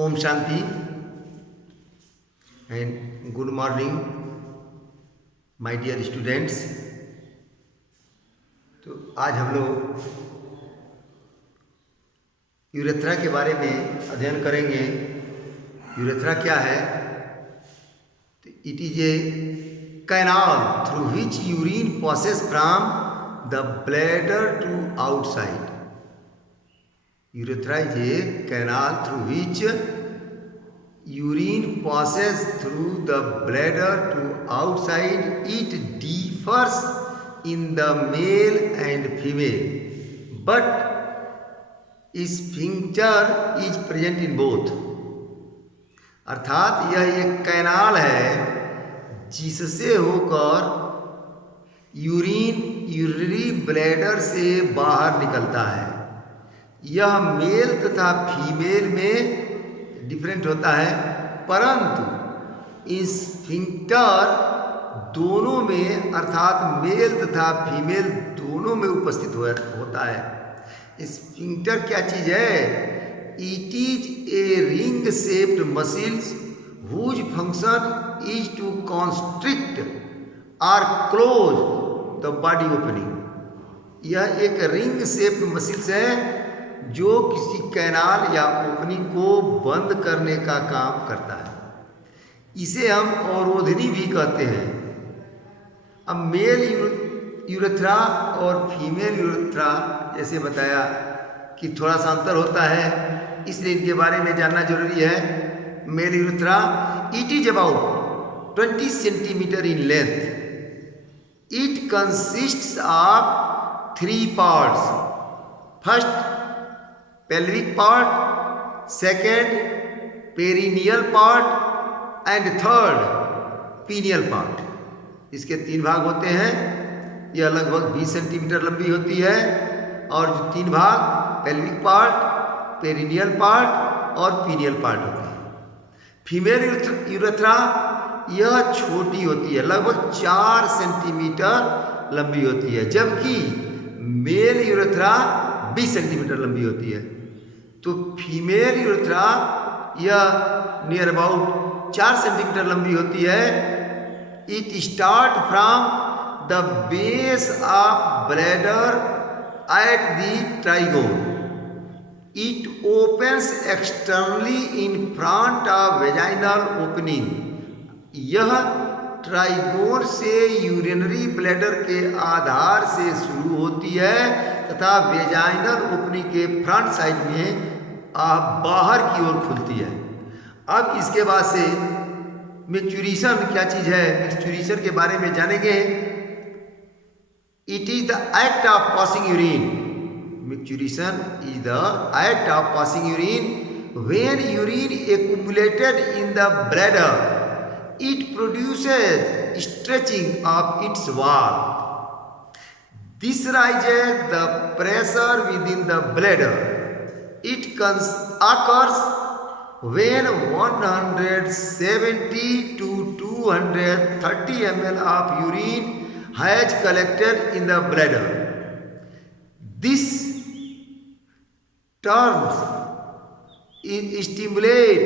ओम शांति and good morning my dear students. तो आज हम लोग यूरेथ्रा के बारे में अध्ययन करेंगे। यूरेथ्रा क्या है? It is a canal through which urine passes from the bladder to outside. Urethra is a canal through which urine passes through the bladder to outside. It differs in the male and female, but sphincter is present in both. अर्थात यह एक canal है जिससे होकर urinary bladder से बाहर निकलता है। यह मेल तथा फीमेल में डिफरेंट होता है, परंतु स्फिंक्टर दोनों में अर्थात मेल तथा फीमेल दोनों में उपस्थित होता है। स्फिंक्टर क्या चीज है? It is a ring shaped muscles whose function is to constrict or close the body opening. यह एक रिंग शेप्ड मसिल्स है जो किसी कैनाल या ओपनिंग को बंद करने का काम करता है। इसे हम अवरोधनी भी कहते हैं। अब मेल यूरेथ्रा और फीमेल यूरेथ्रा जैसे बताया कि थोड़ा सा अंतर होता है, इसलिए इनके बारे में जानना जरूरी है। Male urethra it is about 20 centimetre in length. It consists of 3 parts. First pelvic part, second perineal part and third pineal part। इसके 3 भाग होते हैं। यह लगभग 20 सेंटीमीटर लंबी होती है और जो 3 भाग pelvic part, perineal part और pineal part होते हैं। फीमेल यूरेथ्रा यह छोटी होती है, लगभग 4 सेंटीमीटर लंबी होती है, जबकि मेल यूरेथ्रा 20 सेंटीमीटर लंबी होती है। तो फीमेल यूरेथ्रा यह नियर अबाउट 4 सेंटीमीटर लंबी होती है। It start from the base of bladder at the trigon. It opens externally in front of vaginal opening. यह ट्राइगोन से यूरिनरी ब्लैडर के आधार से शुरू होती है तथा वेजाइनल ओपनिंग के फ्रंट साइड में बाहर की ओर खुलती है। अब इसके बाद से मैच्यूरेशन क्या चीज है, मैच्यूरेशन के बारे में जानेंगे। It is the act of passing urine. Maturation is the act of passing urine. When urine accumulated in the bladder it produces stretching of its wall. This raises the pressure within the bladder. It occurs when 170 to 230 ml of urine has collected in the bladder. This turns stimulate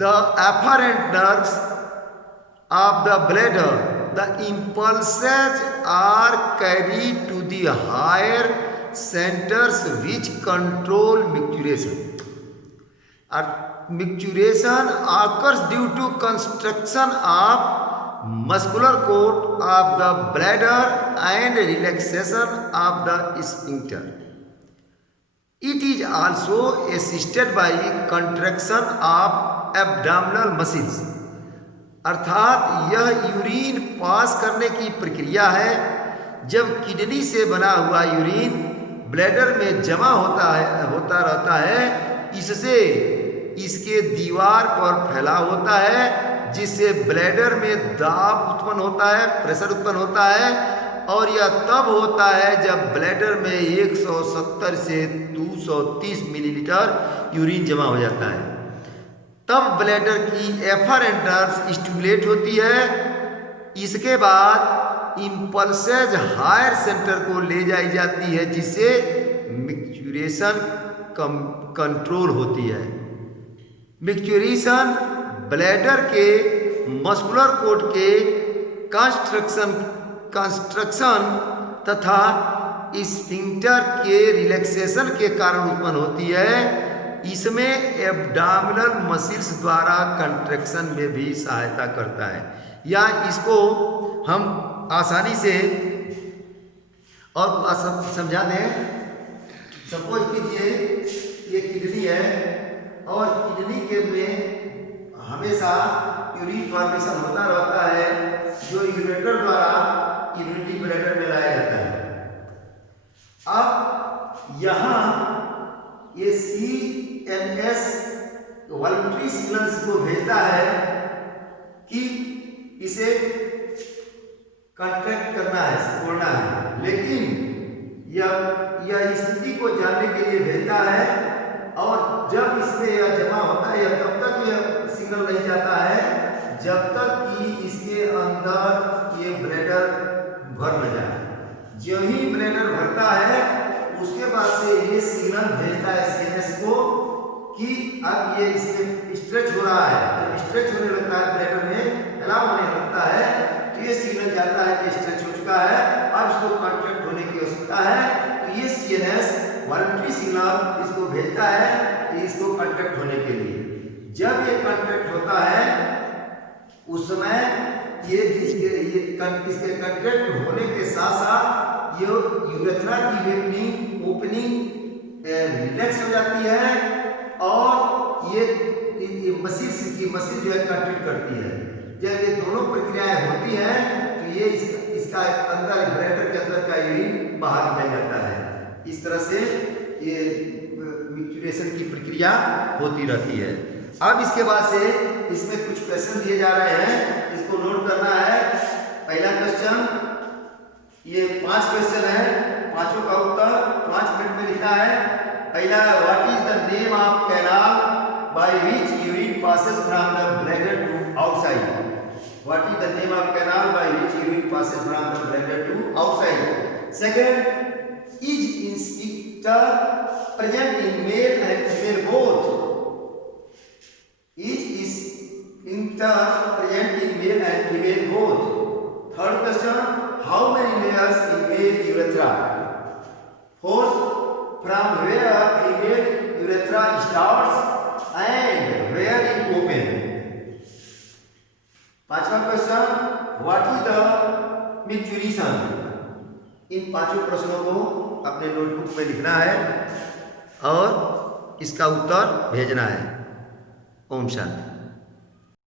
the afferent nerves of the bladder. The impulses are carried to the higher centers which control micturition. Micturition occurs due to constriction of muscular cord of the bladder and relaxation of the sphincter. It is also assisted by contraction of abdominal muscles. अर्थात यह urine pass करने की प्रक्रिया है। जब kidney से बना हुआ यूरिन ब्लैडर में जमा होता रहता है, इससे इसके दीवार पर फैलाव होता है, जिससे ब्लैडर में दाब उत्पन्न होता है, प्रेशर उत्पन्न होता है। और यह तब होता है जब ब्लैडर में 170 से 230 मिलीलीटर यूरिन जमा हो जाता है। तब ब्लैडर की एफरेंट नर्व्स स्टिमुलेट होती है। इसके बाद इंपल्सेज हायर सेंटर को ले जाई जाती है, जिससे मैच्यूरेशन कंट्रोल होती है। मिक्चुरेशन ब्लैडर के मस्कुलर कोट के कंस्ट्रक्शन तथा स्फिंक्टर के रिलैक्सेशन के कारण उत्पन्न होती है। इसमें एब्डोमिनल मसल्स द्वारा कंट्रैक्शन में भी सहायता करता है। या इसको हम आसानी से और समझा दें। सपोज कीजिए ये किडनी है और किडनी के में हमेशा यूरिन फॉर्मेशन होता रहता है, जो यूरेटर द्वारा यूरिनरी ब्लैडर में लाया जाता है। अब यहाँ ये CNS वॉलंटरी सिग्नल्स को भेजता है कि इसे कंट्रैक्ट करना है, छोड़ना है, लेकिन यह स्थिति को जानने के लिए भेजता है। और जब इसमें यह जमा होता है या तब तक यह सिग्नल नहीं जाता है जब तक कि इसके अंदर ये ब्लैडर भर न जाए। जो ही ब्लैडर भरता है उसके बाद से ये सिग्नल भेजता है CNS को कि अब ये इसमें स्ट्रेच हो रहा है। जब स्ट्रेच होने लगता है, ब्लैडर में फैलाव होने लगता है, तो ये सिग्नल जाता है कि स्ट्रेच हो चुका है, अब इसको कॉन्ट्रैक्ट होने की आवश्यकता है। तो ये CNS वॉलंटरी सिग्नल इसको भेजता है कि इसको कॉन्ट्रैक्ट होने के लिए। जब ये कॉन्ट्रैक्ट होता है उस समय ये इसके कॉन्ट्रैक्ट होने के साथ साथ ये यूरेथ्रा की ओपनिंग रिलैक्स हो जाती है और ये मसल जो है कॉन्ट्रैक्ट करती है। जब ये दोनों प्रक्रियाएं होती हैं तो ये इसका अंदर ब्लैडर के अंदर का यूरिन बाहर निकल जाता है। इस तरह से ये मिक्चुरेशन की प्रक्रिया होती रहती है। अब इसके बाद से इसमें कुछ क्वेश्चन दिए जा रहे हैं, इसको नोट करना है। पहला क्वेश्चन, ये 5 क्वेश्चन है, पांचों का उत्तर 5 मिनट में लिखना है। पहला, what is the name of canal by which urine passes from the bladder to outside? What is the name of canal by which urine passes from the bladder to outside? Second, is sphincter present in male and female both? Is sphincter present in male and female both? Third question, how many layers in male urethra? Fourth, from where female urethra starts and where it open? पांचवा question, what is the micturition? इन पांचों प्रश्नों को अपने notebook में लिखना है और इसका उत्तर भेजना है। ओम शांति।